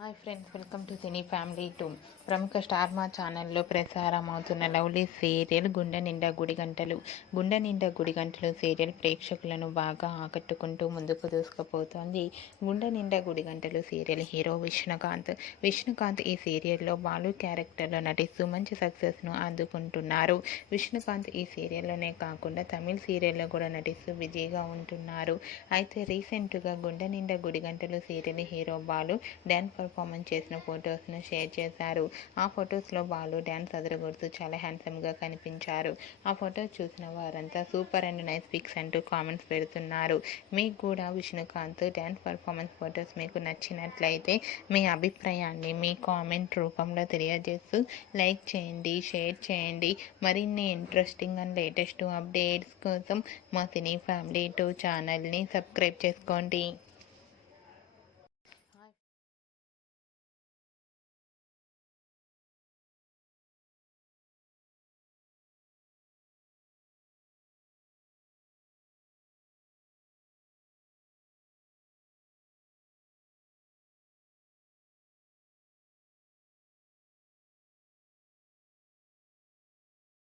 Hi friends, welcome to cine family 2. ప్రముఖ star మా ఛానల్లో ప్రసారం అవుతున్న లవ్లీ సీరియల్ గుండె నిండా గుడిగంటలు. గుండె నిండా గుడిగంటలు సీరియల్ ప్రేక్షకులను బాగా ఆకట్టుకుంటూ ముందుకు దూసుకుపోతోంది. గుండె నిండా గుడిగంటలు సీరియల్ హీరో విష్ణుకాంత్ ఈ సీరియల్లో బాలు క్యారెక్టర్లో నటిస్తూ మంచి సక్సెస్ను అందుకుంటున్నారు. విష్ణుకాంత్ ఈ సీరియల్లోనే కాకుండా తమిళ్ సీరియల్లో కూడా నటిస్తూ బిజీగా ఉంటున్నారు. అయితే రీసెంట్గా గుండె నిండా గుడిగంటలు serial hero Balu dance performance చేసిన ఫొటోస్ను షేర్ చేశారు. ఆ ఫొటోస్లో బాలు డ్యాన్స్ అదరగొడుతూ చాలా హ్యాండ్సమ్గా కనిపించారు. ఆ ఫొటోస్ చూసిన వారంతా సూపర్ అండ్ నైస్ పిక్స్ అంటూ కామెంట్స్ పెడుతున్నారు. మీకు కూడా విష్ణుకాంత్ డ్యాన్స్ పర్ఫార్మెన్స్ ఫొటోస్ మీకు నచ్చినట్లయితే మీ అభిప్రాయాన్ని మీ కామెంట్ రూపంలో తెలియజేస్తూ లైక్ చేయండి, షేర్ చేయండి. మరిన్ని ఇంట్రెస్టింగ్ అండ్ లేటెస్ట్ అప్డేట్స్ కోసం మా సినీ ఫ్యామిలీ 2 ఛానల్ని సబ్స్క్రైబ్ చేసుకోండి.